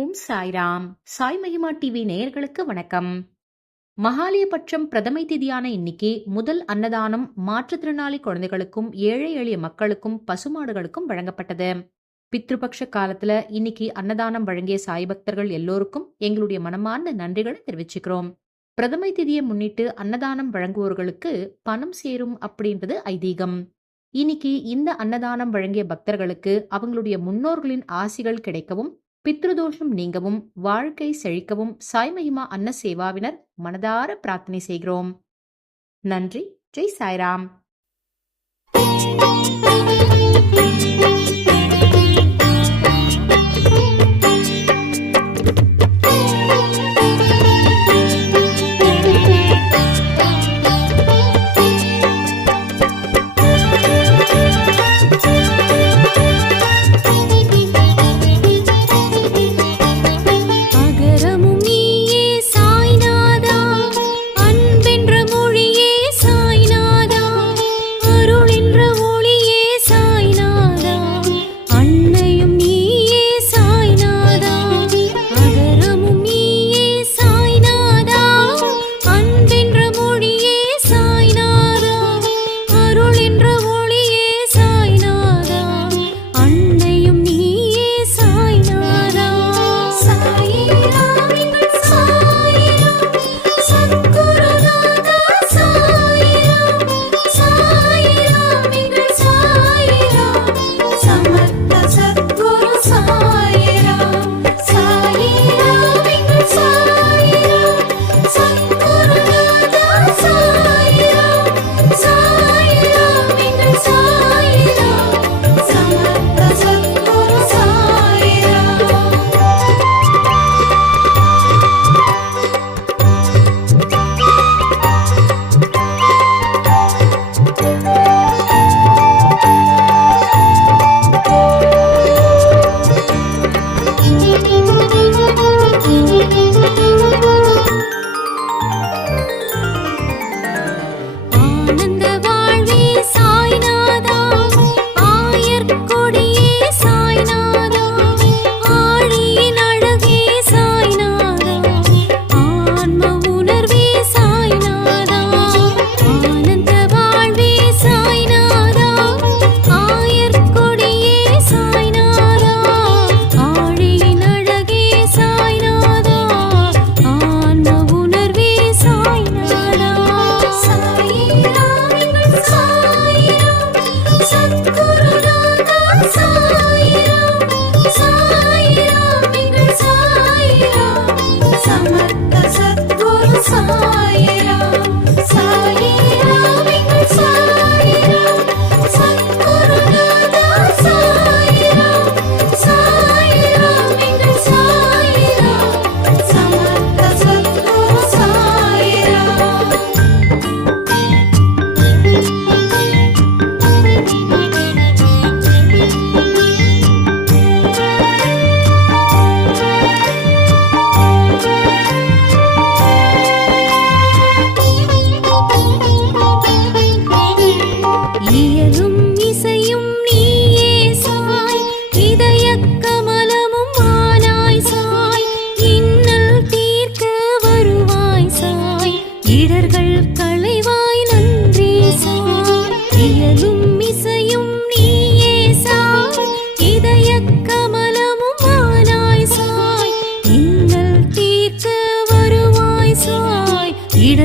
உம் சாய்ராம். சாய் மகிமா டிவி நேயர்களுக்கு வணக்கம். மகாலயபட்சம் பிரதமை திதியான இன்னைக்கு முதல் அன்னதானம் மாற்றுத்திறனாளி குழந்தைகளுக்கும் ஏழை எளிய மக்களுக்கும் பசுமாடுகளுக்கும் வழங்கப்பட்டது. பித்ருபக்ஷ காலத்துல இன்னைக்கு அன்னதானம் வழங்கிய சாய் பக்தர்கள் எல்லோருக்கும் எங்களுடைய மனமார்ந்த நன்றிகளை தெரிவிச்சுக்கிறோம். பிரதமை திதியை முன்னிட்டு அன்னதானம் வழங்குவோர்களுக்கு பணம் சேரும் அப்படின்றது ஐதீகம். இன்னைக்கு இந்த அன்னதானம் வழங்கிய பக்தர்களுக்கு அவங்களுடைய முன்னோர்களின் ஆசிகள் கிடைக்கவும் பித்ருதோஷம் நீங்கவும் வாழ்க்கை செழிக்கவும் சாய்மகிமா அன்ன சேவாவினர் மனதார பிரார்த்தனை செய்கிறோம். நன்றி. ஜெய் சாய்ராம்.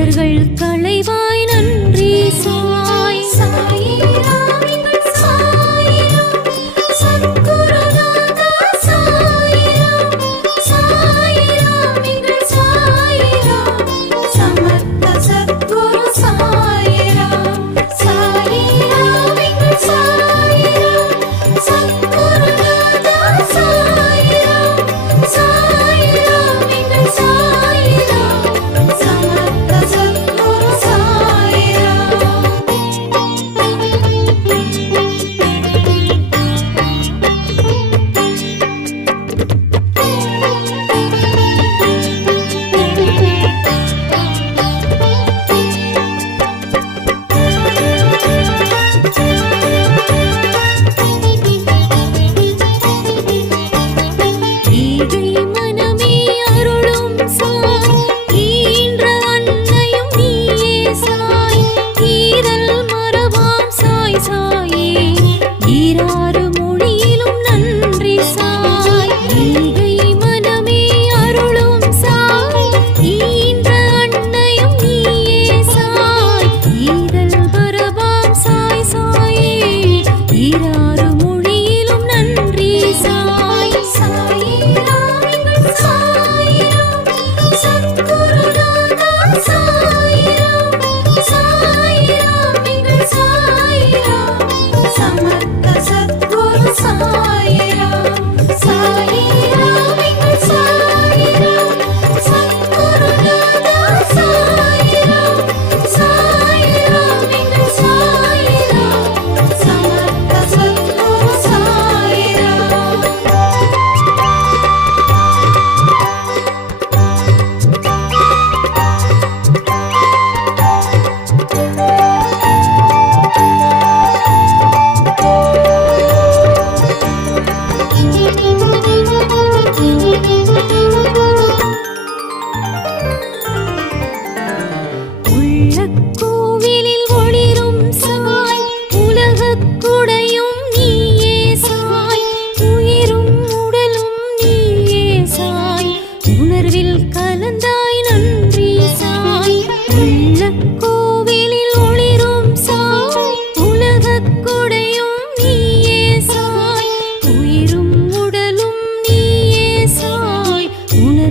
அவர்கள் களைவா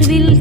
உணர்வில்